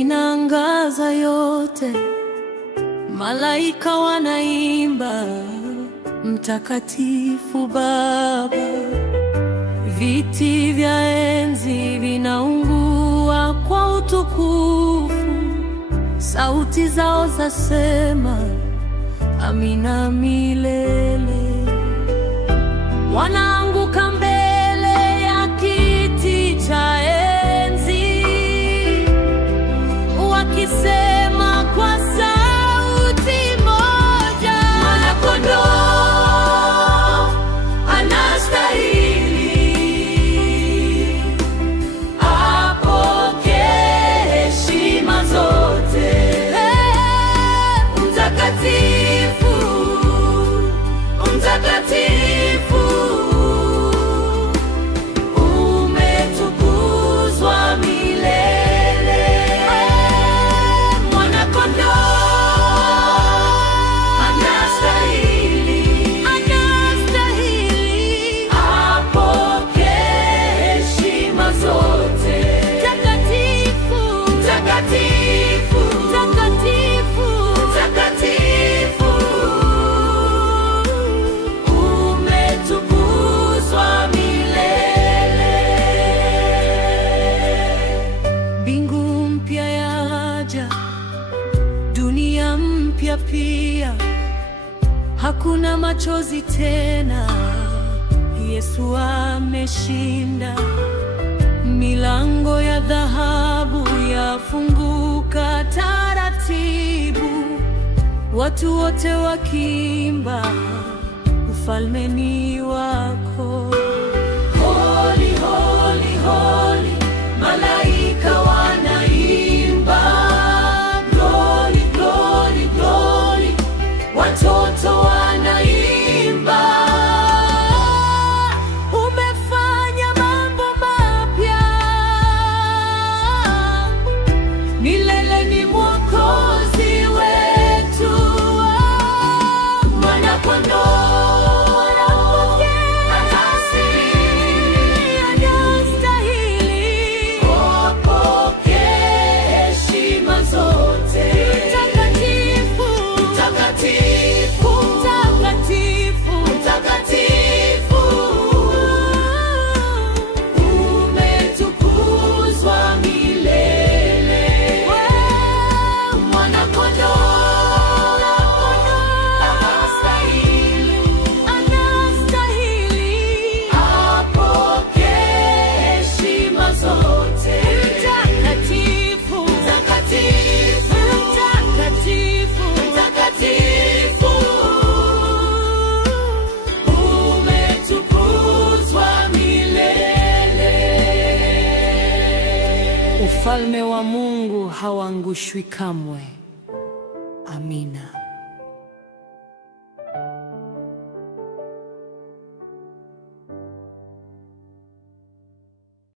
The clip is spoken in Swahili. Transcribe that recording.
inaangaza yote, malaika wanaimba mtakatifu Baba. Viti vya enzi vinaungua kwa utukufu, sauti zao zasema amina milele. Wanaanguka mbele ya kiti cha enzi, wakisema kwa sauti moja, Mwana-Kondoo anastahili apokee heshima zote. Mtakatifu, mtakatifu, umetukuzwa milele. Mwana-Kondoo anastahili apokee heshima zote. Mtakatifu, mtakatifu, mtakatifu, mtakatifu, umetukuzwa milele. Mbingu mpya yaja, dunia mpya pia, hakuna machozi tena, Yesu ameshinda. Milango ya dhahabu yafunguka taratibu, watu wote wakiimba ufalme ni wako. Holy, holy, holy, malaika wanaimba glory, glory, glory, watoto wanaimba umefanya mambo mapya, milele ni Mwokozi wetu. Mwana-Kondoo anastahili apokee heshima zote. Mtakatifu, mtakatifu, mtakatifu, mtakatifu, umetukuzwa milele. Mwana-Kondoo anastahili apokee heshima zote. Mtakatifu, mtakatifu, mtakatifu, mtakatifu, umetukuzwa milele. Ufalme wa Mungu hauangushwi kamwe. Amina.